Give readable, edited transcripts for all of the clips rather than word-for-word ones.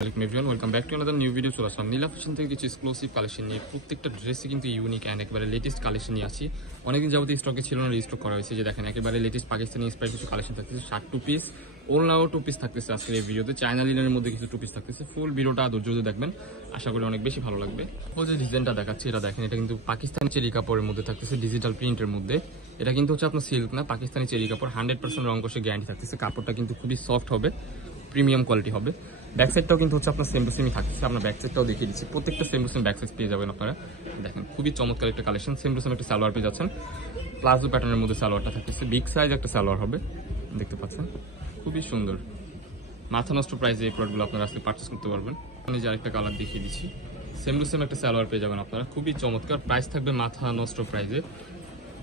Welcome everyone, welcome back to another new video. চলে আসলাম নীলা fashion থেকে কিছু এক্সক্লুসিভ কালেকশন নিয়ে। প্রত্যেকটা ড্রেসে কিন্তু ইউনিক অ্যান্ড একেবারে লেটেস্ট কালেকশন নিয়ে আসি। অনেকদিন যাবতীয় স্টকে ছিল না, রিস্টক করা হয়েছে। যে দেখেন একেবারে লেটেস্ট পাকিস্তানি ইন্সপায়ার্ড কিছু কালেকশন থাকতেছে। শার্ট টু পিস, ওড়নাও টু পিস থাকতেছে আজকের এই ভিডিওতে। চায়না লিনের মধ্যে কিছু টু পিস থাকতেছে। ফুল ভিডিওটা ধৈর্য দেখবেন, আশা করি অনেক বেশি ভালো লাগবে। ও যে ডিজাইনটা দেখাচ্ছি এটা দেখেন, এটা কিন্তু পাকিস্তানি চেরি কাপড়ের মধ্যে থাকতেছে, ডিজিটাল প্রিন্টের মধ্যে। এটা কিন্তু হচ্ছে আপনার সিল্ক না, পাকিস্তানি চেরি কাপড়। 100% রং কষে গ্যারান্টি থাকতেছে। কাপড়টা কিন্তু খুবই সফট হবে, প্রিমিয়াম কোয়ালিটি হবে। ব্যাক সাইডটাও কিন্তু হচ্ছে আপনার সেম টু সেমই থাকছে। আপনার ব্যাক সাইডটাও দেখিয়ে দিচ্ছি, প্রত্যেকটা same to same back side পেয়ে যাবেন আপনারা। দেখেন খুবই চমৎকার একটা কালেকশন। সেম টু সেম একটা সালোয়ার পেয়ে যাচ্ছেন, প্লাজো প্যাটার্নের মধ্যে সালোয়ারটা থাকতেছে। বিগ সাইজ একটা সালোয়ার হবে, দেখতে পাচ্ছেন খুবই সুন্দর। মাথা নষ্ট প্রাইসে এই প্রোডাক্টগুলো আপনারা আজকে পারচেস করতে পারবেন। আমি যে আরেকটা কালার দেখিয়ে দিচ্ছি, সেম টু সেম একটা সালোয়ার পেয়ে যাবেন আপনারা, খুবই চমৎকার। প্রাইস থাকবে মাথা নষ্ট প্রাইসে।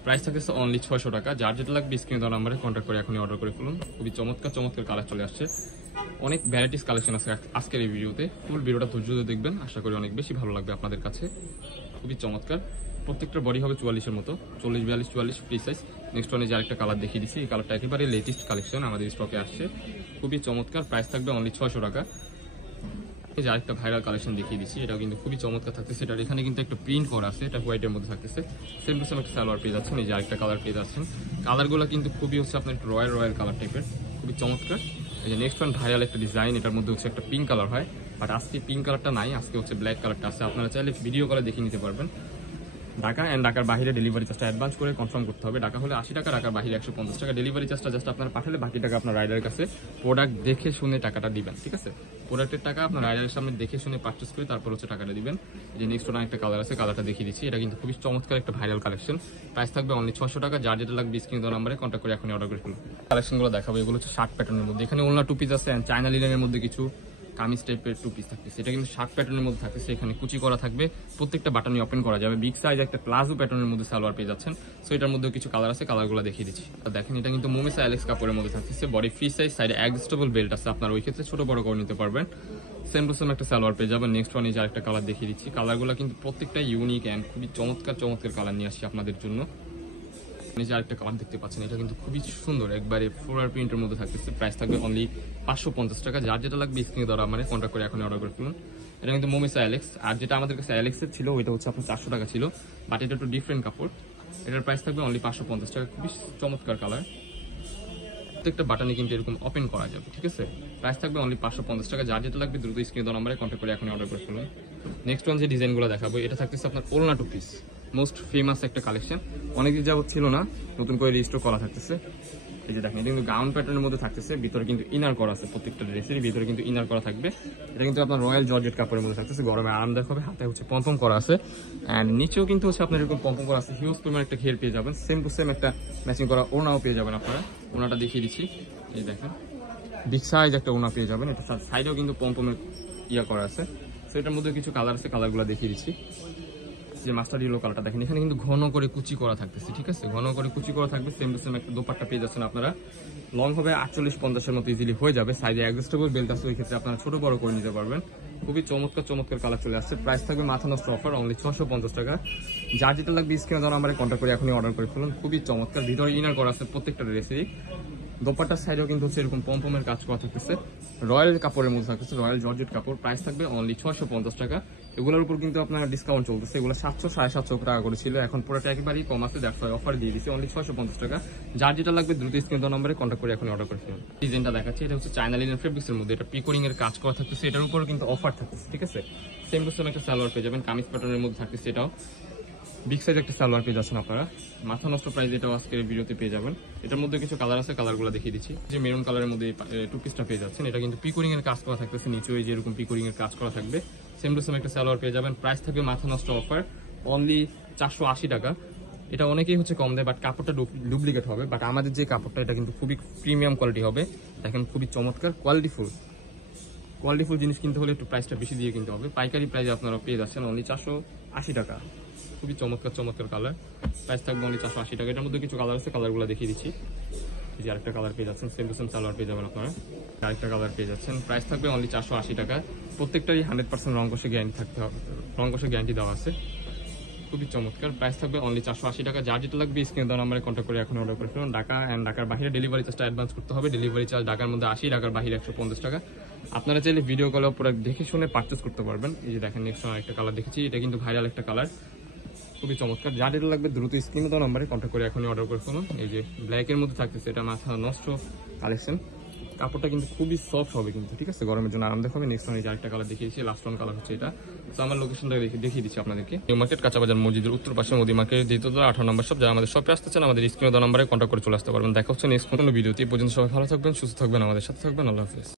প্রাইস থাকতেছে অনলি 600 টাকা। যার যেটা লাগবে স্ক্রিনে দেওয়া নাম্বারে কন্ট্যাক্ট করে এখনই অর্ডার করে ফেলুন। খুবই চমৎকার চমৎকার কালার চলে আসছে। অনেক ভ্যারাইটিস কালেকশন আছে আজকের এই ভিডিওতে। ফুল ভিডিওটা ধৈর্য ধরে দেখবেন, আশা করি অনেক বেশি ভালো লাগবে আপনাদের কাছে। খুবই চমৎকার। প্রত্যেকটা বডি হবে 44-এর মতো, 40, 42, 44 ফ্রি সাইজ। নেক্সট ওয়ানে যে আরেকটা কালার দেখিয়ে দিচ্ছি, এই কালারটা একেবারে লেটেস্ট কালেকশন আমাদের স্টকে আসছে। খুবই চমৎকার। প্রাইস থাকবে অনলি 600 টাকা। এই যে আরেকটা ভাইরাল কালেকশন দেখিয়ে দিচ্ছি, এটাও কিন্তু খুবই চমৎকার থাকতেছে। এটার এখানে কিন্তু একটা প্রিন্ট করা আছে, এটা হোয়াইটের মধ্যে থাকতেছে। সেম টু সেম একটা সালোয়ার পেয়ে যাচ্ছেন। এই যে আরেকটা কালার পেয়ে যাচ্ছেন। কালারগুলো কিন্তু খুবই হচ্ছে আপনার রয়্যাল কালার টাইপের, খুবই চমৎকার। এই যে নেক্সট ওয়ান ভাইরাল একটা ডিজাইন, এটার মধ্যে হচ্ছে একটা পিঙ্ক কালার হয়, বাট আজকে পিঙ্ক কালারটা নাই, আজকে হচ্ছে ব্ল্যাক কালারটা আছে। আপনারা চাইলে ভিডিও কলে দেখে নিতে পারবেন। ঢাকা অ্যান্ড ঢাকার বাইরে ডেলিভারি চার্জটা অ্যাডভান্স করে কনফার্ম করতে হবে। ঢাকা হলে 80 টাকা, ঢাকার বাইরে 150 টাকা। ডেলিভারি চার্জটা জাস্ট আপনার পাঠালে বাকি টাকা আপনার রাইডারের কাছে প্রোডাক্ট দেখে শুনে টাকাটা দিবেন, ঠিক আছে? প্রোডাক্টের টাকা আপনার রাইডারের সামনে দেখে শুনে পারচেস করে তারপর হচ্ছে টাকাটা দিবেন। এই যে নেক্সট একটা কালার আছে, কালারটা দেখিয়ে দিচ্ছি। এটা কিন্তু খুবই চমৎকার একটা ভাইরাল কালেকশন। প্রাইস থাকবে অনলি 600 টাকা। যার যেটা লাগবে স্ক্রিনে দেওয়া নাম্বারে কন্ট্যাক্ট করে এখনই অর্ডার করে ফেলুন। কালেকশনগুলো দেখাবো, এগুলো হচ্ছে শার্ট প্যাটার্নের মধ্যে। এখানে ওড়না টু পিস আছে, চায়না লিনের মধ্যে কিছু কামিজ টাইপের টু পিস থাকতেছে। এটা কিন্তু শার্ট প্যাটার্নের মধ্যে থাকতেছে, এখানে কুচি করা থাকবে, প্রত্যেকটা বাটনই ওপেন করা যাবে। বিগ সাইজ একটা প্লাজো প্যাটার্নের মধ্যে সালোয়ার পেয়ে যাচ্ছেন। সো এটার মধ্যে কিছু কালার আছে, কালারগুলো দেখিয়ে দিচ্ছি। দেখেন এটা কিন্তু মোমেসা অ্যালেক্স কাপড়ের মধ্যে থাকতেছে। বডি ফ্রি সাইজ, সাইডে অ্যাডজাস্টেবল বেল্ট আছে, আপনার ওই ক্ষেত্রে ছোট বড় করে নিতে পারবেন। সেম টু সেম একটা সালোয়ার পেয়ে যাবেন। নেক্সট ওয়ান এই যে আরেকটা কালার দেখিয়ে দিচ্ছি। কালারগুলো কিন্তু প্রত্যেকটা ইউনিক অ্যান্ড খুবই চমৎকার চমৎকার কালার নিয়ে আসছি আপনাদের জন্য। যে আরেকটা কালার দেখতে পাচ্ছেন, এটা কিন্তু খুবই সুন্দর, একবারে ফ্লোরাল প্রিন্টের মধ্যে থাকতেছে। প্রাইস থাকবে অনলি 550 টাকা। যার যেটা লাগবে স্ক্রিনে দেওয়া মানে কন্ট্যাক্ট করে এখন অর্ডার করে ফেলুন। এটা কিন্তু মোমেসা অ্যালেক্স, আর যেটা আমাদের কাছে অ্যালেক্সের ছিল ওইটা হচ্ছে আপনার 400 টাকা ছিল, বাট এটা একটু ডিফারেন্ট কাপড়। এটার প্রাইস থাকবে অনলি 550 টাকা। খুবই চমৎকার কালার, প্রত্যেকটা বাটনে কিন্তু এরকম ওপেন করা যাবে, ঠিক আছে? প্রাইস থাকবে অনলি 550 টাকা। যার যেটা লাগবে দ্রুত স্ক্রিনে দেওয়া নাম্বারে কন্ট্যাক্ট করে এখন অর্ডার করে ফেলুন। নেক্সট ওয়ান যে ডিজাইনগুলো দেখাবো, এটা থাকতেছে আপনার ওড়না টু পিস, মোস্ট ফেমাস একটা কালেকশন। অনেকদিন যাবত ছিল না, নতুন করে রিস্টক করা থাকতেছে। এই যে দেখেন, এটা কিন্তু গাউন প্যাটার্নের মধ্যে থাকতেছে, ভিতরে কিন্তু ইনার করা আছে। প্রত্যেকটা ড্রেসের ভিতরে কিন্তু ইনার করা থাকবে। এটা কিন্তু আপনার রয়্যাল জর্জেট কাপড়ের মধ্যে থাকতেছে, গরমে আরামদায়ক হবে। হাতে হচ্ছে পম্পম করা আছে, অ্যান্ড নিচেও কিন্তু হচ্ছে আপনার এরকম পম্পম করা আছে। হিউজ পরিমাণ একটা ঘের পেয়ে যাবেন। সেম টু সেম একটা ম্যাচিং করা ওড়নাও পেয়ে যাবেন আপনারা। ওড়নাটা দেখিয়ে দিচ্ছি, এই দেখেন বিগ সাইজ একটা ওড়না পেয়ে যাবেন। এটা সাইডেও কিন্তু পম্পমের ইয়া করা আছে। সো এটার মধ্যে কিছু কালার আছে, কালারগুলো দেখিয়ে দিচ্ছি। যে মাস্টার ইয়েলো কালারটা দেখেন, এখানে কিন্তু ঘন করে কুচি করা থাকতেছে, ঠিক আছে? ঘন করে কুচি করা থাকবে। সেম টু সেম একটা দোপাট্টা পেয়ে যাচ্ছেন আপনারা। লং হবে 48-50-এর মতো ইজিলি হয়ে যাবে। সাইজে অ্যাডজাস্টেবল বেল্ট আছে, ওই ক্ষেত্রে আপনারা ছোট বড় করে নিতে পারবেন। খুবই চমৎকার চমৎকার কালার চলে আসছে। প্রাইস থাকবে মাথা নষ্ট অফার অনলি 650 টাকা। যার যেটা লাগবে স্ক্রিনে দেওয়া নাম্বারে কন্ট্যাক্ট করে এখনই অর্ডার করে ফেলুন। খুবই চমৎকার, ভিতরে ইনার করা আছে প্রত্যেকটা ড্রেসেরই। দোপাট্টার সাইডেও কিন্তু হচ্ছে এরকম পম্পমের কাজ করা থাকতেছে, রয়্যাল কাপড়ের মধ্যে থাকতেছে, রয়্যাল জর্জেট কাপড়। প্রাইস থাকবে অনলি 650 টাকা। এগুলোর উপর কিন্তু আপনার ডিসকাউন্ট চলতেছে, এগুলো 700-750 টাকা করে ছিল, এখন পুরোটা একেবারেই কম আছে। দ্যাটস ওয়াই অফার দিয়ে দিচ্ছি অনলি 650 টাকা। যার যেটা লাগবে দ্রুত স্ক্রিন দেওয়া নম্বরে কন্ট্যাক্ট করে এখন অর্ডার করে ফেলুন। ডিজাইনটা দেখাচ্ছি, এটা হচ্ছে চায়না লিনেন ফেব্রিক্সের মধ্যে, এটা পিকোরিং এর কাজ করা থাকতেছে। এটার উপরও কিন্তু অফার থাকতেছে, ঠিক আছে? সেম টু সেম একটা সালোয়ার পেয়ে যাবেন, কামিজ প্যাটার্নের মধ্যে থাকতেছে। এটাও বিগ সাইজ একটা সালোয়ার পেয়ে যাচ্ছেন আপনারা। মাথা নষ্ট প্রাইস এটাও আজকের ভিডিওতে পেয়ে যাবেন। এটার মধ্যে কিছু কালার আছে, কালারগুলো দেখিয়ে দিচ্ছি। যে মেরুন কালারের মধ্যে টু পিসটা পেয়ে যাচ্ছেন, এটা কিন্তু পিকোরিং এর কাজ করা থাকতেছে, নিচে যে এরকম পিকোরিং এর কাজ করা থাকবে। সেম টু সেম একটা সালোয়ার পেয়ে যাবেন। প্রাইস থাকবে মাথা নষ্ট অফার অনলি 480 টাকা। এটা অনেকেই হচ্ছে কম দেয়, বাট কাপড়টা ডুপ্লিকেট হবে। বাট আমাদের যে কাপড়টা, এটা কিন্তু খুবই প্রিমিয়াম কোয়ালিটি হবে। দেখেন খুবই চমৎকার কোয়ালিটিফুল জিনিস কিনতে হলে একটু প্রাইসটা বেশি দিয়ে কিনতে হবে। পাইকারি প্রাইসে আপনারা পেয়ে যাচ্ছেন অনলি 480 টাকা। খুবই চমৎকার চমৎকার কালার, প্রাইস থাকবে অনলি 480 টাকা। এটার মধ্যে কিছু কালার আছে, কালারগুলো দেখিয়ে দিচ্ছি। যে আরেকটা কালার পেয়ে যাচ্ছেন, সেম টু সেম সালোয়ার পেয়ে যাবেন আপনারা। আরেকটা কালার পেয়ে যাচ্ছেন, প্রাইস থাকবে অনলি 480 টাকা। প্রত্যেকটারই 100% রং কষে গ্যারান্টি থাকতে হবে, রং কষে গ্যারান্টি দেওয়া আছে। খুবই চমৎকার, প্রাইস থাকবে অনলি 480 টাকা। যার যেটা লাগবে স্ক্রিনে দেওয়া নাম্বারে কন্ট্যাক্ট করে এখন অর্ডার করে ফেলুন। ঢাকা অ্যান্ড ঢাকার বাইরে ডেলিভারি চার্জটা অ্যাডভান্স করতে হবে। ডেলিভারি চার্জ ঢাকার মধ্যে 80, ঢাকার বাইরে 150 টাকা। আপনারা চাইলে ভিডিও কলে প্রোডাক্ট দেখে শুনে পারচেস করতে পারবেন। এই যে দেখেন নেক্সট আরেকটা কালার দেখেছি, এটা কিন্তু ভাইরাল একটা কালার, খুবই চমৎকার। যা ডেটা লাগবে দ্রুত স্ক্রিনে দেওয়া নাম্বারে কন্ট্যাক্ট করে এখনই অর্ডার করে ফেলুন। এই যে ব্ল্যাকের মধ্যে থাকতেছে, এটা মাথা নষ্ট কালেকশন, কাপড়টা কিন্তু খুবই সফট হবে কিন্তু, ঠিক আছে, গরমের জন্য আরামদায়ক হবে। নেক্সট ওয়ান এই যে আরেকটা কালার দেখিয়েছি, লাস্ট ওয়ান কালার হচ্ছে এটা। তো আমার লোকেশনটা দেখিয়ে দিচ্ছি আপনাদেরকে, নিউ মার্কেট কাঁচাবাজার মসজিদের উত্তর পাশে মোদি মার্কেট 18 নম্বর শপ। যারা আমাদের শপে আসতে চান আমাদের স্ক্রিনে দেওয়া নাম্বারে কন্ট্যাক্ট করে চলে আসতে পারবেন। দেখা হচ্ছে নেক্সট কোনো ভিডিওতে। এই পর্যন্ত সবাই ভালো থাকবেন, সুস্থ থাকবেন, আমাদের সাথে থাকবেন। আল্লাহ হাফেজ।